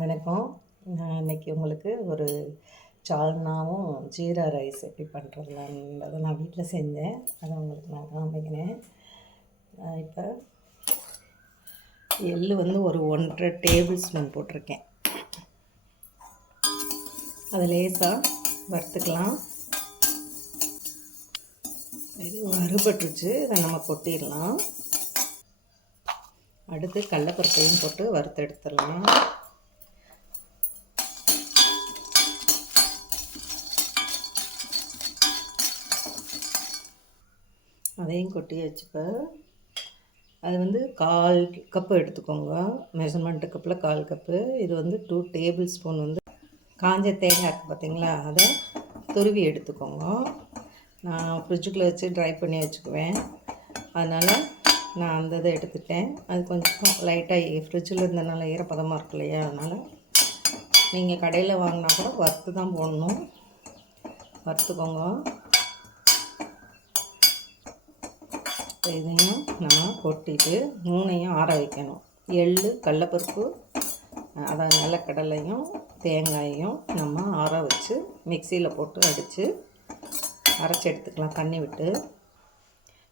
வணக்கம். நான் இன்னைக்கு உங்களுக்கு ஒரு சால்னாவும் ஜீரா ரைஸ் எப்படி பண்ணுறதுலான்றதை நான் வீட்டில் செஞ்சேன். அதை உங்களுக்கு நான் காமிக்கிறேன். இப்போ எள்ளு ஒரு 1.5 டேபிள் ஸ்பூன் போட்டிருக்கேன். அதை லேசாக வறுத்துக்கலாம். இது வறுபட்டுருச்சு, இதை நம்ம கொட்டிடலாம். அடுத்து கடலைப்பருப்பையும் போட்டு வறுத்து எடுத்துடலாம். அதையும் கொட்டி வச்சுப்ப அது 1/4 கப்பு எடுத்துக்கோங்க. மெஷர்மெண்ட்டு கப்பில் 1/4 கப்பு. இது 2 டேபிள் ஸ்பூன் காஞ்ச தேங்காய் இருக்குது பார்த்தீங்களா, அதை துருவி எடுத்துக்கோங்க. நான் ஃப்ரிட்ஜுக்குள்ளே வச்சு ட்ரை பண்ணி வச்சுக்குவேன், அதனால் நான் அந்த இதை எடுத்துட்டேன். அது கொஞ்சம் லைட்டாக ஃப்ரிட்ஜில் இருந்தனால ஈரப்பதமாக இருக்கு இல்லையா, அதனால் நீங்கள் கடையில் வாங்கினா கூட வறுத்து தான் போடணும். வறுத்துக்கோங்க. இதையும் நம்ம கொட்டிட்டு 3ஐயும் ஆற வைக்கணும். எள்ளு, கடலைப்பருப்பு, அதான் நிலக்கடலையும் தேங்காயையும் நம்ம ஆற வச்சு மிக்சியில் போட்டு அரைச்சி எடுத்துக்கலாம் தண்ணி விட்டு.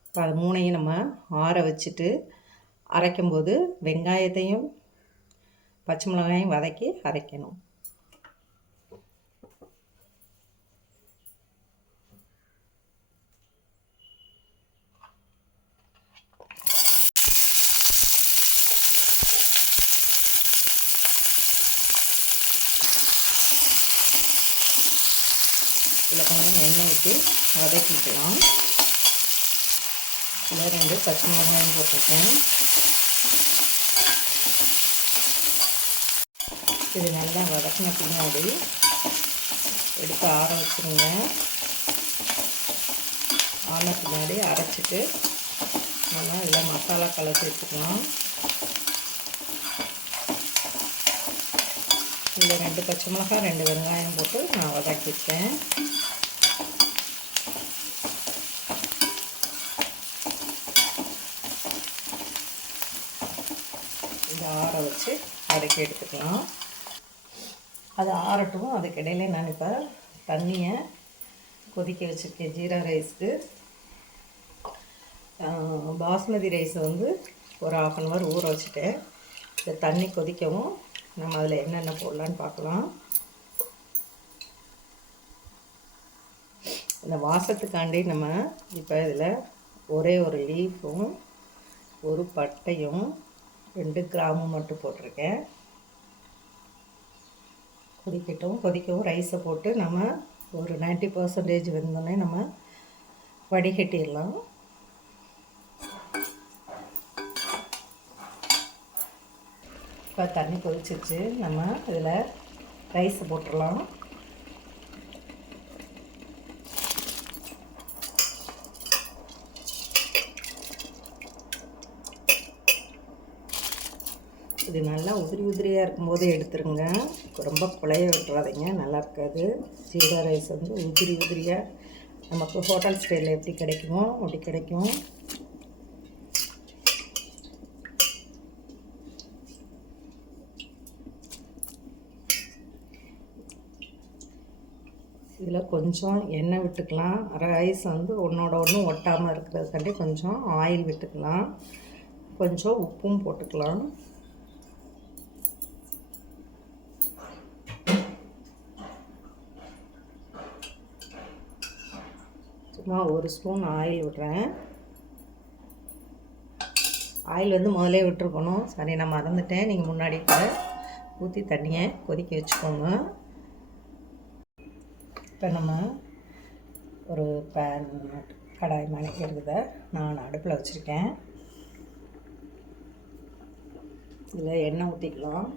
இப்போ அது 3ஐயும் நம்ம ஆற வச்சுட்டு அரைக்கும்போது வெங்காயத்தையும் பச்சை மிளகாயும் வதக்கி அரைக்கணும். இதில் கொஞ்சம் எண்ணெய் ஊற்றி வதக்கிக்கலாம். இதில் 2 பச்சை மிளகாயும் போட்டிருக்கேன். இது நல்லா வதக்கின பின்னாடி எடுத்து ஆற வச்சுருங்க. ஆன பின்னாடி அரைச்சிட்டு நம்ம இதில் மசாலா கலந்து வச்சுக்கலாம். இதில் 2 பச்சை மிளகாய், 2 வெங்காயம் போட்டு நான் வதக்கிட்டேன். இதை ஆற வச்சு வதக்கி எடுத்துக்கலாம். அது ஆறட்டும். அதுக்கிடையிலே நான் இப்போ தண்ணியை கொதிக்க வச்சுருக்கேன். ஜீரா ரைஸ்க்கு பாஸ்மதி ரைஸை ஒரு 1/2 hour ஊற வச்சுட்டேன். இந்த தண்ணி கொதிக்கவும் நம்ம அதில் என்னென்ன போடலான்னு பார்க்கலாம். இந்த வாசத்துக்காண்டி நம்ம இப்போ இதில் ஒரே ஒரு லீஃபும், ஒரு பட்டையும், 2 கிராமும் மட்டும் போட்டிருக்கேன். கொதிக்கவும் ரைஸை போட்டு நம்ம ஒரு 90% வெந்தோடனே நம்ம வடிகட்டிடலாம். இப்போ தண்ணி கொதிச்சிச்சு, நம்ம இதில் ரைஸ் போட்டுடலாம். இது நல்லா உதிரியாக இருக்கும்போது எடுத்துருங்க. ரொம்ப குழைய விட்டுறாதீங்க, நல்லா இருக்காது. ஜீரா ரைஸ் உதிரியாக நமக்கு ஹோட்டல் ஸ்டைலில் எப்படி கிடைக்குமோ அப்படி கிடைக்கும். இதில் கொஞ்சம் எண்ணெய் விட்டுக்கலாம். ரைஸ் ஒன்றோட ஒன்று ஒட்டாமல் இருக்கிறதுக்காண்டி கொஞ்சம் ஆயில் விட்டுக்கலாம். கொஞ்சம் உப்பும் போட்டுக்கலாம். சும்மா 1 ஸ்பூன் ஆயில் விடுறேன். ஆயில் முதலே விட்டுருக்கணும். சரி, நான் மறந்துட்டேன். நீங்கள் முன்னாடி கூட ஊற்றி தண்ணியை கொதிக்க வச்சுக்கோங்க. இப்போ நம்ம ஒரு கடாய் மணிக்கிறத நான் அடுப்பில் வச்சுருக்கேன். இதில் எண்ணெய் ஊற்றிக்கலாம்.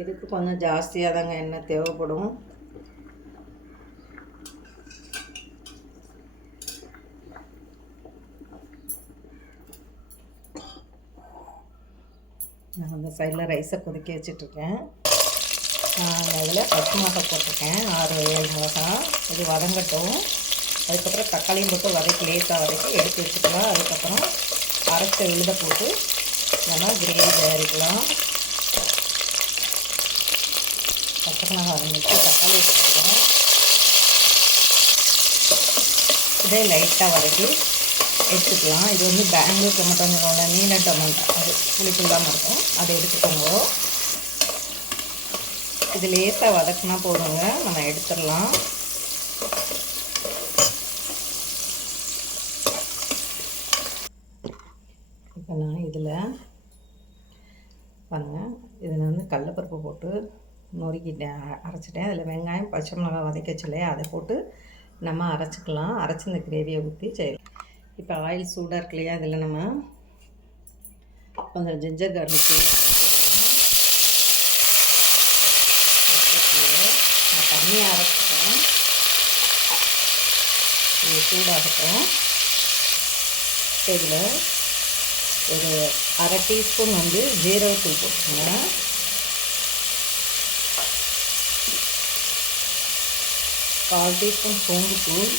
இதுக்கு கொஞ்சம் ஜாஸ்தியாக தாங்க எண்ணெய் தேவைப்படும். நான் அந்த சைடில் ரைஸை கொதிக்க வச்சிட்ருக்கேன். நான் அதில் பச்சை மிளகா போட்டிருக்கேன், 6-7 மிளகா. இது வதங்கட்டும். அதுக்கப்புறம் தக்காளியும் போட்டு லேசாக வதக்கி எடுத்து வச்சுக்கலாம். அதுக்கப்புறம் அரைச்ச விழுத போட்டு நம்ம கிரேவி தயாரிக்கலாம். பச்சை மிளகா வதங்கிட்டு தக்காளி போட்டுக்கலாம். இதே லைட்டாக வதக்கி எடுத்துக்கலாம். இது வந்து பெங்களூர் டொமேட்டோன்னு நீல டொமேட்டோ, அது புளிப்பு இல்லாமல் இருக்கும், அதை எடுத்துக்கோங்க. இது லேசாக வதக்கினா போதுங்க, நம்ம எடுத்துடலாம். இப்போ நான் இதில் பாருங்கள், இதில் வந்து கடலப்பருப்பு போட்டு நொறுக்கிட்டேன், அரைச்சிட்டேன். அதில் வெங்காயம் பச்சை மிளகாய் வதக்கி வச்சுலையே அதை போட்டு நம்ம அரைச்சிக்கலாம். அரைச்சி இந்த கிரேவியை ஊற்றி செய்யலாம். இப்போ ஆயில் சூடாக இருக்கு இல்லையா, இதில் நம்ம கொஞ்சம் ஜிஞ்சர் கார்லிக் பேஸ்ட் நான் தண்ணியாக அரைச்சிட்டேன். இது சூடாகட்டும். இதில் ஒரு 1/2 டீஸ்பூன் வந்து ஜீரகத்தூள் போட்டுங்க. 1/4 டீஸ்பூன் சோம்புத்தூள்,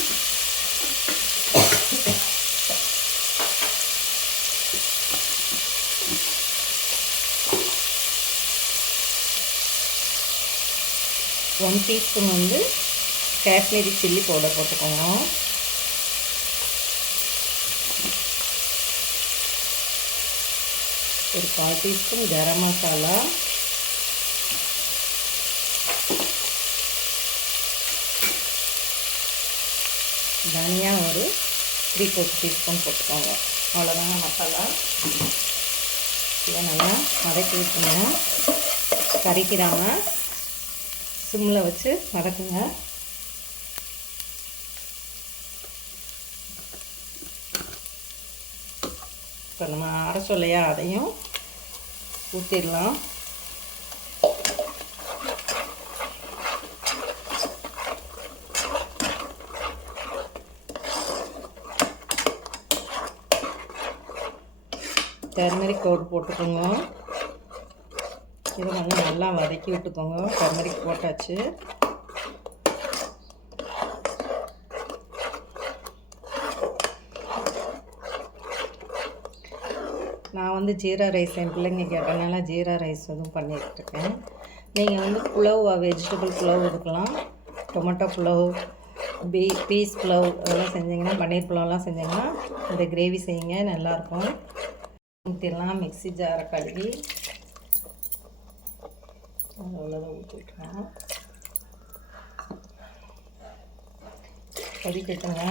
1 டீஸ்பூன் வந்து காஷ்மீரி சில்லி பவுடர் போட்டுக்கோங்க. ஒரு 1/4 டீஸ்பூன் கரம் மசாலா, தனியா ஒரு 3/4 டீஸ்பூன் போட்டுக்கோங்க. அவ்வளோதாங்க மசாலா. இதை நல்லா வதக்கி விட்டுருங்க. கறிக்கிறாமல் சிம்மில் வச்சு வதக்குங்க. இப்போ நம்ம அரைச்சோம் இல்லையா, அதையும் ஊற்றிடலாம். டர்மரிக் பவுடர் போட்டுக்கோங்க. இதை வந்து நல்லா வதக்கி விட்டுக்கோங்க. டர்மரிக் போட்டாச்சு. நான் வந்து ஜீரா ரைஸ் என் பிள்ளைங்க கேட்டனால ஜீரா ரைஸ் எதுவும் பண்ணிட்டுருக்கேன். நீங்கள் வந்து புலவ், வெஜிடபிள் புலவ் இருக்கலாம், டொமேட்டோ புலவ், பீஸ் புலவ் அதெல்லாம் செஞ்சிங்கன்னா, பன்னீர் புலவெலாம் செஞ்சிங்கன்னா இந்த கிரேவி செய்யுங்க, நல்லாயிருக்கும். ஊற்றிடலாம். மிக்ஸி ஜாரை கழுவி அவ்வளோதான் ஊற்றிட்டுருக்கோம். கொதிக்கட்டுங்க.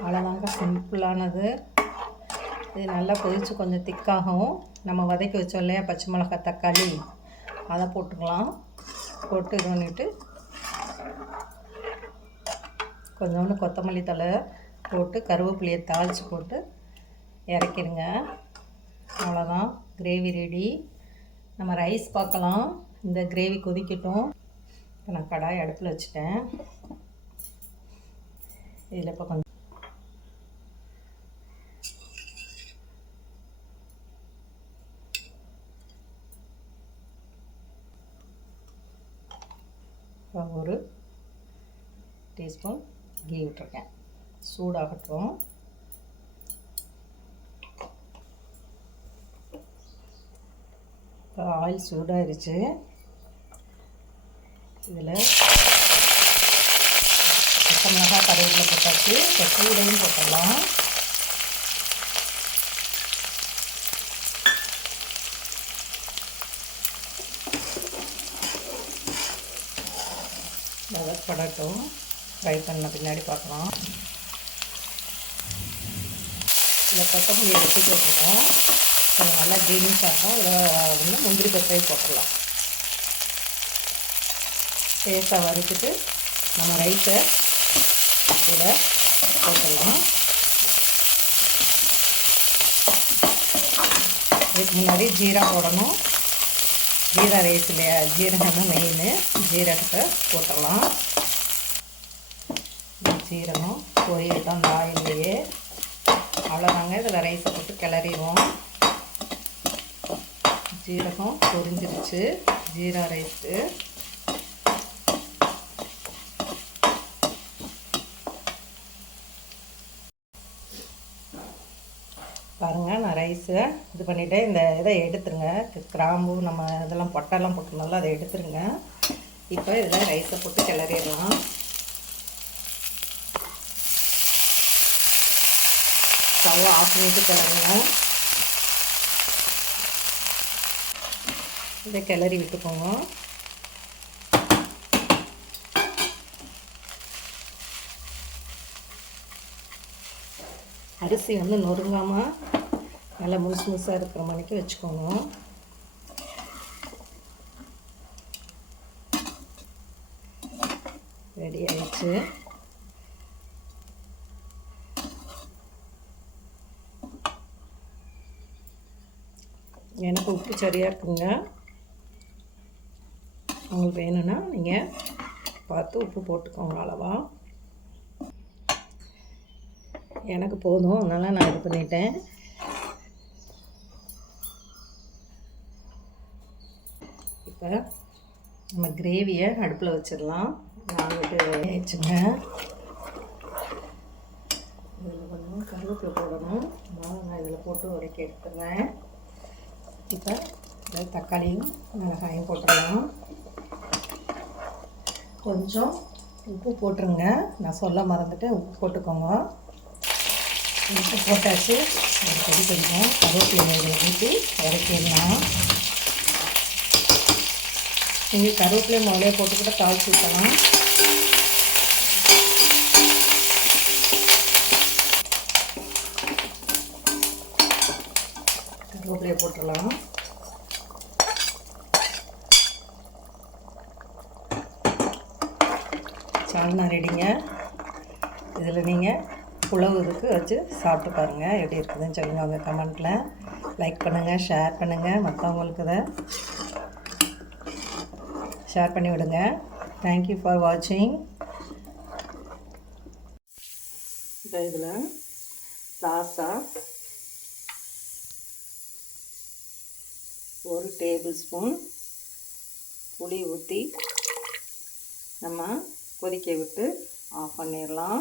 அவ்வளோதாங்க, சிம்பிளானது. இது நல்லா கொதித்து கொஞ்சம் திக்காகும். நம்ம வதக்கி வச்சோம் இல்லையா பச்சை மிளகாய் தக்காளி, அதை போட்டுக்கலாம். போட்டு இது பண்ணிவிட்டு கொஞ்சோண்டு கொத்தமல்லி தழை போட்டு கருவேப்பிலையை தாளித்து போட்டு இறக்கிடுங்க. அவ்வளோதான், கிரேவி ரெடி. நம்ம ரைஸ் பார்க்கலாம். இந்த கிரேவி கொதிக்கட்டும். இப்போ நான் கடாய் அடுப்பில் வச்சுட்டேன். இதில் இப்போ கொஞ்சம் ஒரு டீஸ்பூன் கீ விட்டுருக்கேன். சூடாகட்டும். இப்போ ஆயில் சூடாகிருச்சு. இதில் பச்சை மிளகாய் கருவேப்பிலை போட்டாச்சு. இப்போ கீரையும் போட்டுடலாம். படட்டும். ஃப்ரை பண்ண பின்னாடி பார்க்கலாம். இதில் கொத்தமல்லி எடுத்து போட்டுருக்கோம். கொஞ்சம் நல்லா க்ரீனிஷாக இருக்கும். இதில் வந்து முந்திரி பருப்பை போட்டுடலாம். டேஸ்ட்டாக வறுத்துட்டு நம்ம ரைஸை இதில் போட்டுடலாம். இதுக்கு முன்னாடி ஜீரா போடணும். ஜீரா ரைஸ் இல்லையா, ஜீரகம் தான் மெயின். ஜீரகத்தை போட்டுடலாம். சீரகம் பொரியட்டும் அந்த ஆயிலையே. அவ்வளோதாங்க. இதில் ரைஸை போட்டு கிளறிடுவோம். ஜீரகம் பொரிஞ்சிருச்சு. ஜீரா ரைஸு பாருங்கள். நான் ரைஸை இது பண்ணிவிட்டேன். இந்த இதை எடுத்துருங்க. கிராம்பு நம்ம இதெல்லாம் பொட்டெல்லாம் போட்டுருந்தாலும் அதை எடுத்துருங்க. இப்போ இதில் ரைஸை போட்டு கிளறிடலாம். ஸ்டவ் ஆஃப் பண்ணிட்டு கிளறுங்க. இதை கிளறி விட்டுக்கோங்க. அரிசி வந்து நொறுங்காமல் நல்லா முழுசாக இருக்கிற மணிக்கு வச்சுக்கோங்க. ரெடி ஆயிடுச்சு. எனக்கு உப்பு சரியாக இருக்குங்க. உங்களுக்கு வேணும்னா நீங்கள் பார்த்து உப்பு போட்டுக்கோங்க அளவா. எனக்கு போதும், அதனால் நான் இது பண்ணிட்டேன். இப்போ நம்ம கிரேவியை அடுப்பில் வச்சிடலாம். நான் வந்துட்டு ஆயிடுச்சுங்க. இதில் கொஞ்சம் கருவேப்பிலை போடணும். நான் இதில் போட்டு உடைக்க எடுத்துடுறேன். இப்போ இதில் தக்காளியும் மிளகாயும் போட்டுடலாம். கொஞ்சம் உப்பு போட்டுருங்க. நான் சொல்ல மறந்துட்டு உப்பு போட்டுக்கோங்க. உப்பு போட்டாச்சு. ஒரு கொதி கொதிக்கும். கருவேப்பிலை ஊற்றி இறக்கிடலாம். நீங்கள் கருவேப்பிலை முதலே போட்டு கூட தாளிச்சு ஊற்றலாம். கருவேப்பிலையை போட்டுடலாம். சால்னா ரெடிங்க. இதில் நீங்கள் புலவு இதுக்கு வச்சு சாப்பிட்டு பாருங்கள். எப்படி இருக்குதுன்னு சொல்லுங்கள் உங்கள் கமெண்ட்டில். லைக் பண்ணுங்கள், ஷேர் பண்ணுங்கள். மற்றவங்களுக்கு இதை ஷேர் பண்ணி விடுங்க. தேங்க்யூ ஃபார் வாட்சிங். இப்போ இதில் லாஸ்ட்டாக 1 டேபிள் ஸ்பூன் புளி ஊற்றி நம்ம கொதிக்க விட்டு ஆஃப் பண்ணிடலாம்.